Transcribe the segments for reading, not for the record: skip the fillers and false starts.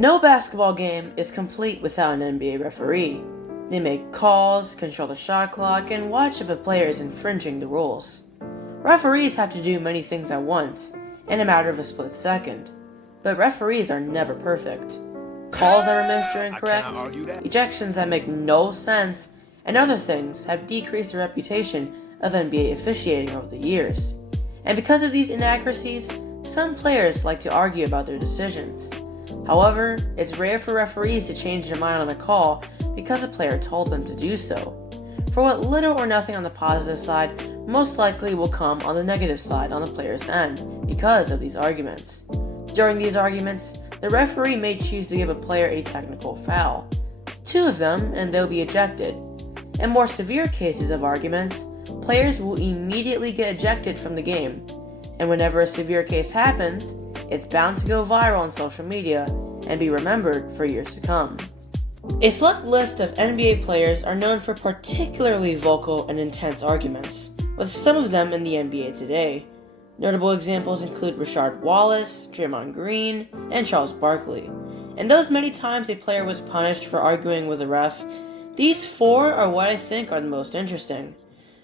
No basketball game is complete without an NBA referee. They make calls, control the shot clock, and watch if a player is infringing the rules. Referees have to do many things at once, in a matter of a split second. But referees are never perfect. Calls that were missed or incorrect, ejections that make no sense, and other things have decreased the reputation of NBA officiating over the years. And because of these inaccuracies, some players like to argue about their decisions. However, it's rare for referees to change their mind on a call because a player told them to do so. For what little or nothing on the positive side most likely will come on the negative side on the player's end because of these arguments. During these arguments, the referee may choose to give a player a technical foul. 2 of them, and they'll be ejected. In more severe cases of arguments, players will immediately get ejected from the game. And whenever a severe case happens, it's bound to go viral on social media and be remembered for years to come. A select list of NBA players are known for particularly vocal and intense arguments, with some of them in the NBA today. Notable examples include Rashard Wallace, Draymond Green, and Charles Barkley. And those many times a player was punished for arguing with a ref, these 4 are what I think are the most interesting.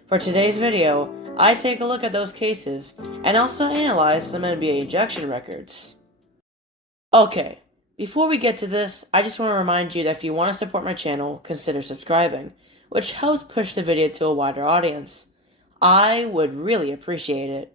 For today's video, I take a look at those cases and also analyze some NBA ejection records. Okay, before we get to this, I just want to remind you that if you want to support my channel, consider subscribing, which helps push the video to a wider audience. I would really appreciate it.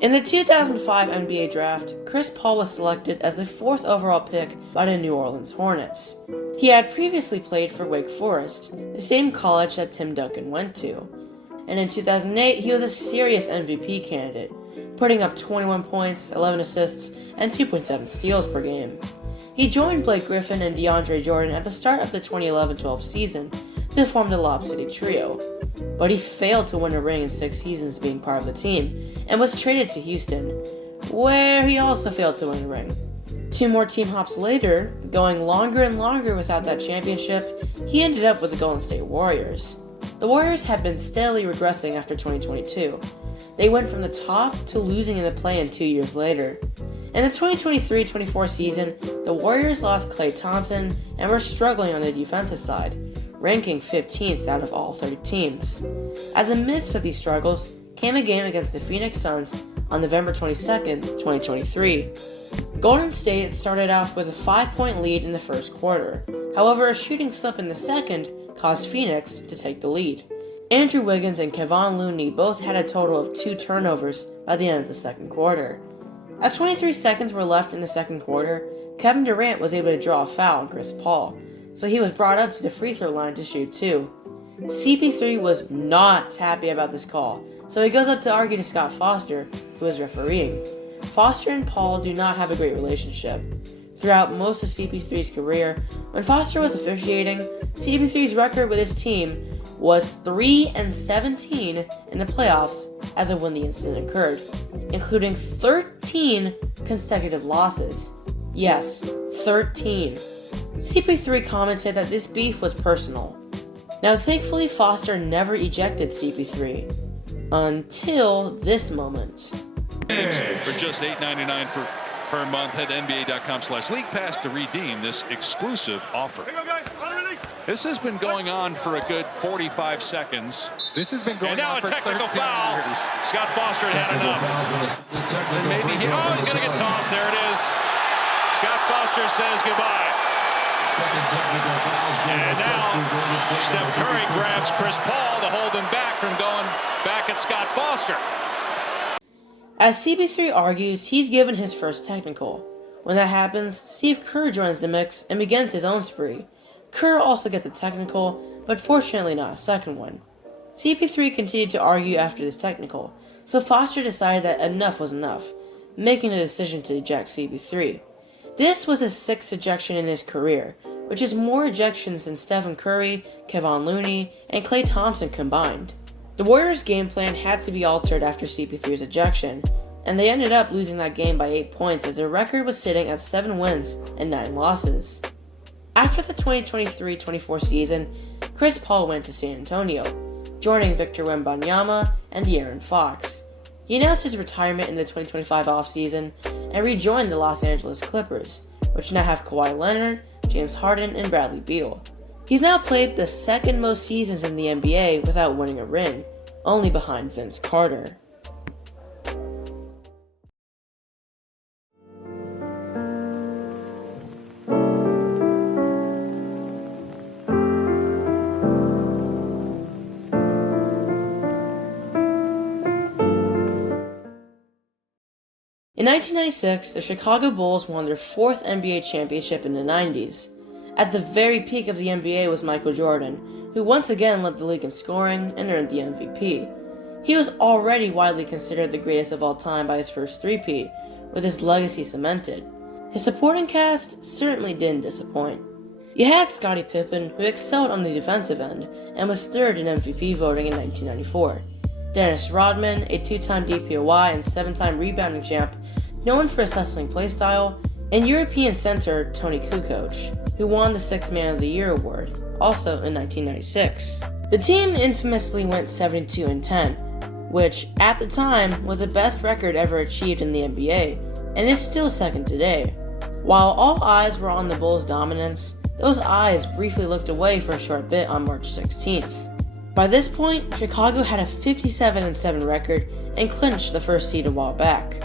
In the 2005 NBA draft, Chris Paul was selected as the 4th overall pick by the New Orleans Hornets. He had previously played for Wake Forest, the same college that Tim Duncan went to. And in 2008, he was a serious MVP candidate, putting up 21 points, 11 assists, and 2.7 steals per game. He joined Blake Griffin and DeAndre Jordan at the start of the 2011-12 season to form the Lob City Trio, but he failed to win a ring in 6 seasons being part of the team, and was traded to Houston, where he also failed to win a ring. 2 more team hops later, going longer and longer without that championship, he ended up with the Golden State Warriors. The Warriors have been steadily regressing after 2022. They went from the top to losing in the play-in 2 years later. In the 2023-24 season, the Warriors lost Klay Thompson and were struggling on the defensive side, ranking 15th out of all 30 teams. At the midst of these struggles came a game against the Phoenix Suns on November 22nd, 2023. Golden State started off with a 5-point lead in the first quarter. However, a shooting slip in the second caused Phoenix to take the lead. Andrew Wiggins and Kevon Looney both had a total of 2 turnovers by the end of the second quarter. As 23 seconds were left in the second quarter, Kevin Durant was able to draw a foul on Chris Paul, so he was brought up to the free throw line to shoot 2. CP3 was not happy about this call, so he goes up to argue to Scott Foster, who is refereeing. Foster and Paul do not have a great relationship. Throughout most of CP3's career, when Foster was officiating, CP3's record with his team was 3-17 in the playoffs as of when the incident occurred, including 13 consecutive losses. Yes, 13. CP3 commented that this beef was personal. Now thankfully Foster never ejected CP3. Until this moment. For just $8.99 per month, head to NBA.com/League Pass to redeem this exclusive offer. This has been going on for a good 45 seconds. This has been going and now on a for technical 13 foul. years. Scott Foster had enough. And maybe he's going to get tossed. There it is. Scott Foster says goodbye. And now Steph Curry grabs Chris Paul to hold him back from going back at Scott Foster. As CP3 argues, he's given his first technical. When that happens, Steve Kerr joins the mix and begins his own spree. Kerr also gets a technical, but fortunately not a second one. CP3 continued to argue after this technical, so Foster decided that enough was enough, making the decision to eject CP3. This was his 6th ejection in his career, which is more ejections than Stephen Curry, Kevon Looney, and Klay Thompson combined. The Warriors' game plan had to be altered after CP3's ejection, and they ended up losing that game by 8 points as their record was sitting at 7 wins and 9 losses. After the 2023-24 season, Chris Paul went to San Antonio, joining Victor Wembanyama and De'Aaron Fox. He announced his retirement in the 2025 offseason and rejoined the Los Angeles Clippers, which now have Kawhi Leonard, James Harden, and Bradley Beal. He's now played the second most seasons in the NBA without winning a ring, only behind Vince Carter. In 1996, the Chicago Bulls won their fourth NBA championship in the 90s. At the very peak of the NBA was Michael Jordan, who once again led the league in scoring and earned the MVP. He was already widely considered the greatest of all time by his first three-peat, with his legacy cemented. His supporting cast certainly didn't disappoint. You had Scottie Pippen, who excelled on the defensive end and was third in MVP voting in 1994. Dennis Rodman, a two-time DPOY and seven-time rebounding champ, known for his hustling playstyle, and European center Tony Kukoc, who won the Sixth Man of the Year award, also in 1996. The team infamously went 72-10, which, at the time, was the best record ever achieved in the NBA, and is still second today. While all eyes were on the Bulls' dominance, those eyes briefly looked away for a short bit on March 16th. By this point, Chicago had a 57-7 record and clinched the first seed a while back.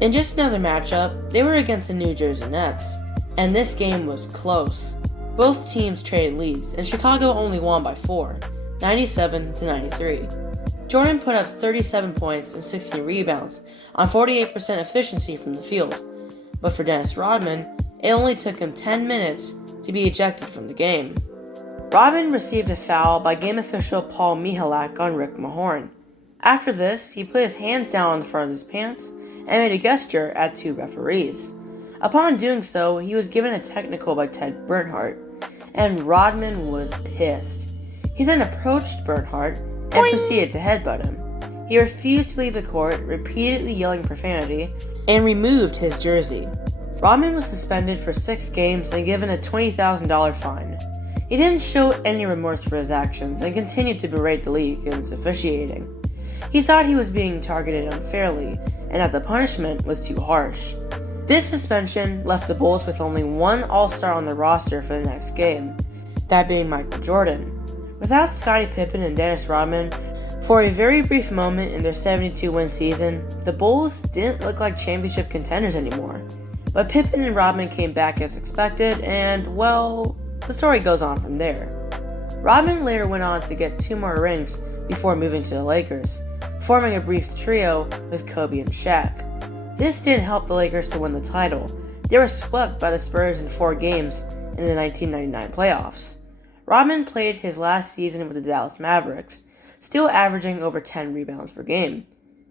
In just another matchup, they were against the New Jersey Nets, and this game was close. Both teams traded leads, and Chicago only won by 4, 97-93. Jordan put up 37 points and 16 rebounds on 48% efficiency from the field, but for Dennis Rodman, it only took him 10 minutes to be ejected from the game. Rodman received a foul by game official Paul Michalak on Rick Mahorn. After this, he put his hands down on the front of his pants and made a gesture at two referees. Upon doing so, he was given a technical by Ted Bernhardt, and Rodman was pissed. He then approached Bernhardt and proceeded to headbutt him. He refused to leave the court, repeatedly yelling profanity, and removed his jersey. Rodman was suspended for 6 games and given a $20,000 fine. He didn't show any remorse for his actions and continued to berate the league and its officiating. He thought he was being targeted unfairly, and that the punishment was too harsh. This suspension left the Bulls with only one All-Star on the roster for the next game, that being Michael Jordan. Without Scottie Pippen and Dennis Rodman, for a very brief moment in their 72-win season, the Bulls didn't look like championship contenders anymore. But Pippen and Rodman came back as expected, and, well, the story goes on from there. Rodman later went on to get 2 more rings before moving to the Lakers, forming a brief trio with Kobe and Shaq. This didn't help the Lakers to win the title. They were swept by the Spurs in 4 games in the 1999 playoffs. Rodman played his last season with the Dallas Mavericks, still averaging over 10 rebounds per game.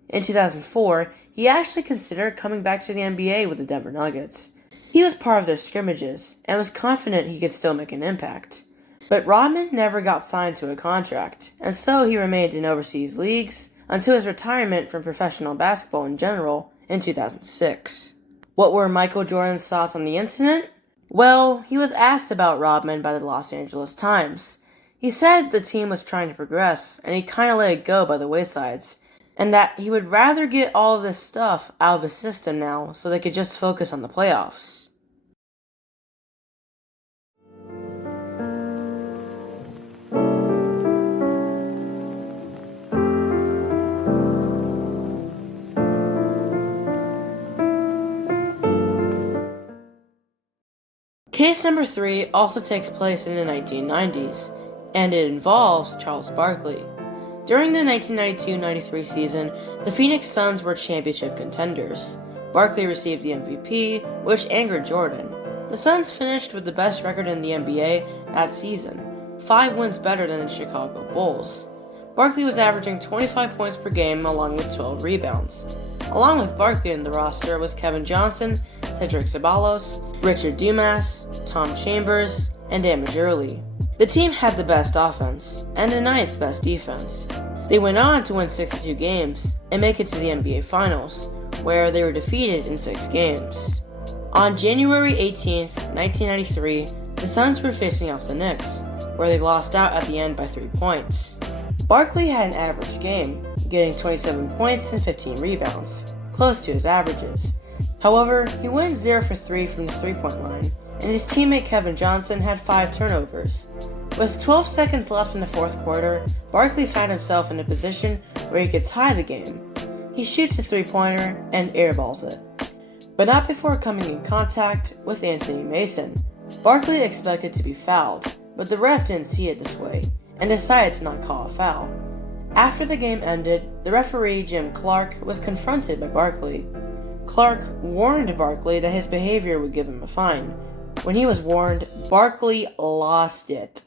In 2004, he actually considered coming back to the NBA with the Denver Nuggets. He was part of their scrimmages, and was confident he could still make an impact. But Rodman never got signed to a contract, and so he remained in overseas leagues until his retirement from professional basketball in general in 2006. What were Michael Jordan's thoughts on the incident? Well, he was asked about Rodman by the Los Angeles Times. He said the team was trying to progress, and he kinda let it go by the waysides, and that he would rather get all of this stuff out of his system now so they could just focus on the playoffs. Case number 3 also takes place in the 1990s, and it involves Charles Barkley. During the 1992-93 season, the Phoenix Suns were championship contenders. Barkley received the MVP, which angered Jordan. The Suns finished with the best record in the NBA that season, 5 wins better than the Chicago Bulls. Barkley was averaging 25 points per game along with 12 rebounds. Along with Barkley in the roster was Kevin Johnson, Cedric Ceballos, Richard Dumas, Tom Chambers, and Dan Majerle. The team had the best offense, and the 9th best defense. They went on to win 62 games, and make it to the NBA Finals, where they were defeated in 6 games. On January 18th, 1993, the Suns were facing off the Knicks, where they lost out at the end by 3 points. Barkley had an average game, getting 27 points and 15 rebounds, close to his averages. However, he went 0 for 3 from the three-point line, and his teammate Kevin Johnson had 5 turnovers. With 12 seconds left in the fourth quarter, Barkley found himself in a position where he could tie the game. He shoots a three-pointer and airballs it, but not before coming in contact with Anthony Mason. Barkley expected to be fouled, but the ref didn't see it this way and decided to not call a foul. After the game ended, the referee Jim Clark was confronted by Barkley. Clark warned Barkley that his behavior would give him a fine. When he was warned, Barkley lost it.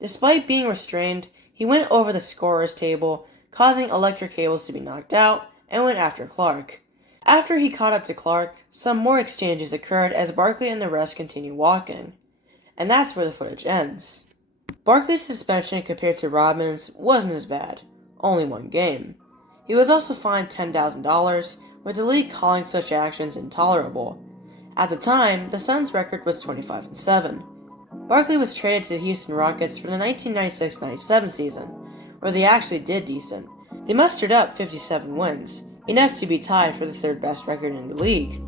Despite being restrained, he went over the scorer's table, causing electric cables to be knocked out, and went after Clark. After he caught up to Clark, some more exchanges occurred as Barkley and the rest continued walking. And that's where the footage ends. Barkley's suspension compared to Rodman's wasn't as bad, only 1 game. He was also fined $10,000, with the league calling such actions intolerable. At the time, the Suns' record was 25-7. Barkley was traded to the Houston Rockets for the 1996-97 season, where they actually did decent. They mustered up 57 wins, enough to be tied for the 3rd best record in the league.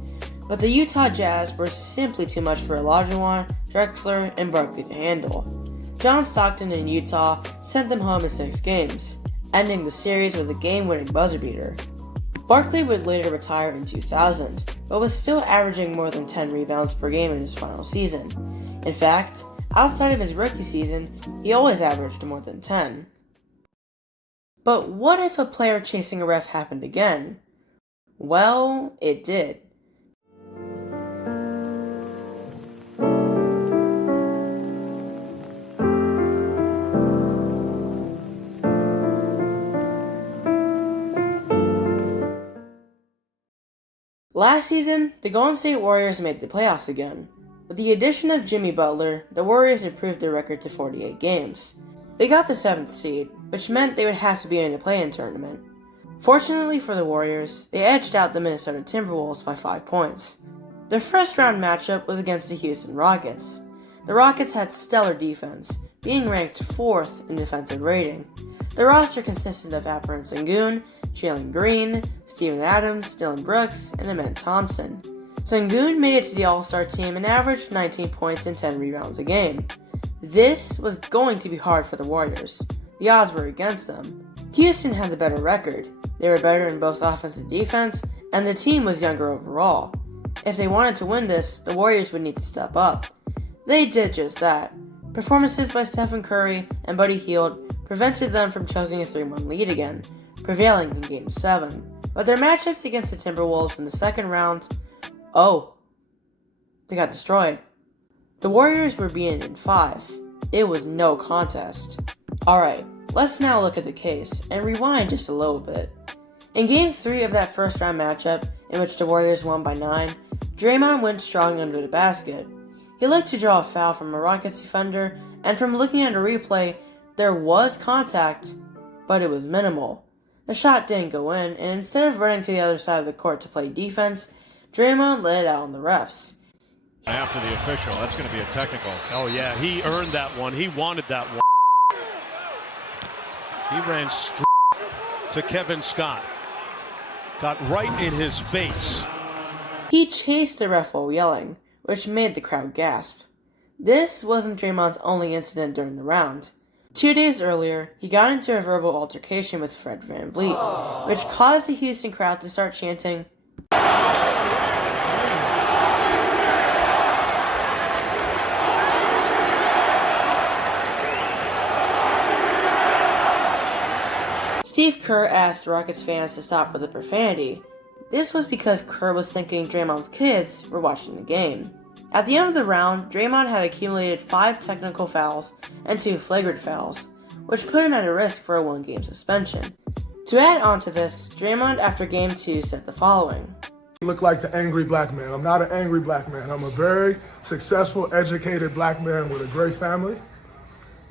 But the Utah Jazz were simply too much for Olajuwon, Drexler, and Barkley to handle. John Stockton in Utah sent them home in 6 games, ending the series with a game-winning buzzer beater. Barkley would later retire in 2000, but was still averaging more than 10 rebounds per game in his final season. In fact, outside of his rookie season, he always averaged more than 10. But what if a player chasing a ref happened again? Well, it did. Last season, the Golden State Warriors made the playoffs again. With the addition of Jimmy Butler, the Warriors improved their record to 48 games. They got the 7th seed, which meant they would have to be in the play-in tournament. Fortunately for the Warriors, they edged out the Minnesota Timberwolves by 5 points. Their first round matchup was against the Houston Rockets. The Rockets had stellar defense, being ranked 4th in defensive rating. The roster consisted of Alperen Sengun, Jalen Green, Steven Adams, Dillon Brooks, and Amen Thompson. Sengun made it to the All-Star team and averaged 19 points and 10 rebounds a game. This was going to be hard for the Warriors. The odds were against them. Houston had the better record. They were better in both offense and defense, and the team was younger overall. If they wanted to win this, the Warriors would need to step up. They did just that. Performances by Stephen Curry and Buddy Hield prevented them from choking a 3-1 lead again, prevailing in Game 7. But their matchups against the Timberwolves in the second round, they got destroyed. The Warriors were beaten in 5. It was no contest. Alright, let's now look at the case and rewind just a little bit. In Game 3 of that first round matchup, in which the Warriors won by 9, Draymond went strong under the basket. He looked to draw a foul from a Rockets defender, and from looking at a replay, there was contact, but it was minimal. The shot didn't go in, and instead of running to the other side of the court to play defense, Draymond let it out on the refs. After the official, that's going to be a technical. Oh yeah, he earned that one. He wanted that one. He ran straight to Kevin Scott. Got right in his face. He chased the ref while yelling, which made the crowd gasp. This wasn't Draymond's only incident during the round. 2 days earlier, he got into a verbal altercation with Fred VanVleet, which caused the Houston crowd to start chanting, Steve Kerr asked Rockets fans to stop with the profanity. This was because Kerr was thinking Draymond's kids were watching the game. At the end of the round, Draymond had accumulated 5 technical fouls and 2 flagrant fouls, which put him at a risk for a 1-game suspension. To add on to this, Draymond after Game 2 said the following. You look like the angry black man. I'm not an angry black man. I'm a very successful, educated black man with a great family.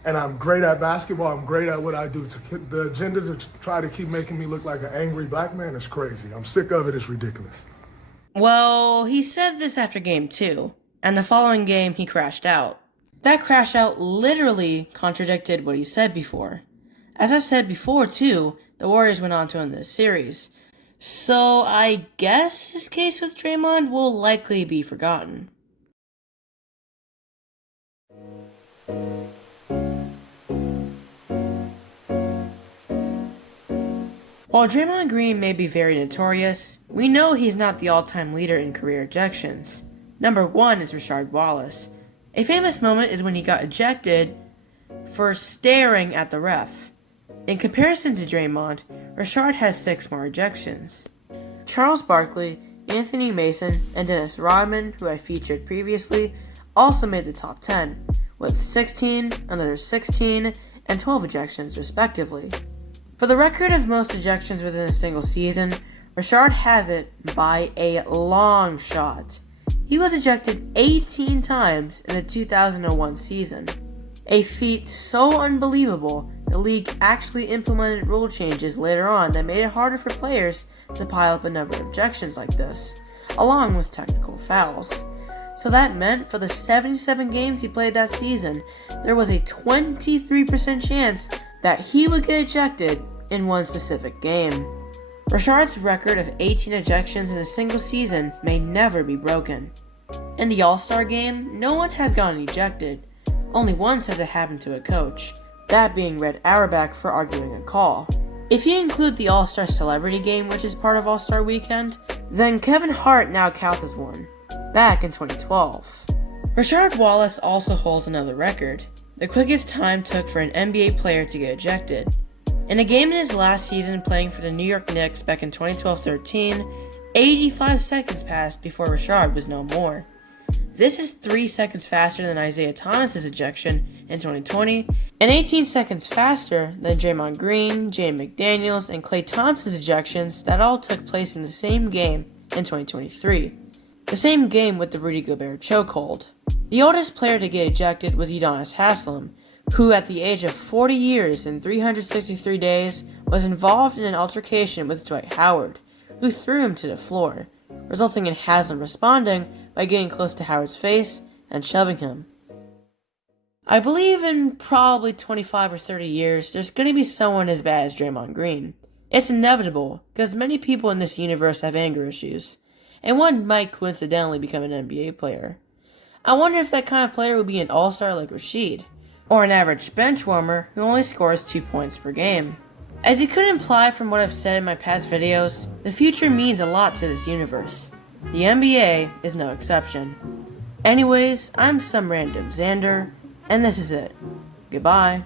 And I'm great at basketball. I'm great at what I do. The agenda to try to keep making me look like an angry black man is crazy. I'm sick of it. It's ridiculous. Well, he said this after game 2, and the following game he crashed out. That crash out literally contradicted what he said before. As I've said before too, the Warriors went on to win this series. So I guess his case with Draymond will likely be forgotten. While Draymond Green may be very notorious, we know he's not the all-time leader in career ejections. Number 1 is Rashard Wallace. A famous moment is when he got ejected for staring at the ref. In comparison to Draymond, Rashard has 6 more ejections. Charles Barkley, Anthony Mason, and Dennis Rodman, who I featured previously, also made the top 10, with 16, another 16, and 12 ejections respectively. For the record of most ejections within a single season, Rashard has it by a long shot. He was ejected 18 times in the 2001 season. A feat so unbelievable, the league actually implemented rule changes later on that made it harder for players to pile up a number of ejections like this, along with technical fouls. So that meant for the 77 games he played that season, there was a 23% chance that he would get ejected in one specific game. Rashard's record of 18 ejections in a single season may never be broken. In the All-Star game, no one has gotten ejected. Only once has it happened to a coach, that being Red Auerbach for arguing a call. If you include the All-Star Celebrity Game, which is part of All-Star Weekend, then Kevin Hart now counts as one, back in 2012. Rashard Wallace also holds another record, the quickest time took for an NBA player to get ejected. In a game in his last season playing for the New York Knicks back in 2012-13, 85 seconds passed before Rashard was no more. This is 3 seconds faster than Isaiah Thomas's ejection in 2020, and 18 seconds faster than Draymond Green, Jaden McDaniels, and Klay Thompson's ejections that all took place in the same game in 2023. The same game with the Rudy Gobert chokehold. The oldest player to get ejected was Udonis Haslem, who at the age of 40 years and 363 days was involved in an altercation with Dwight Howard, who threw him to the floor, resulting in Haslem responding by getting close to Howard's face and shoving him. I believe in probably 25 or 30 years, there's going to be someone as bad as Draymond Green. It's inevitable, because many people in this universe have anger issues, and one might coincidentally become an NBA player. I wonder if that kind of player would be an all-star like Rashid, or an average bench warmer who only scores 2 points per game. As you could imply from what I've said in my past videos, the future means a lot to this universe. The NBA is no exception. Anyways, I'm some random Xander, and this is it. Goodbye.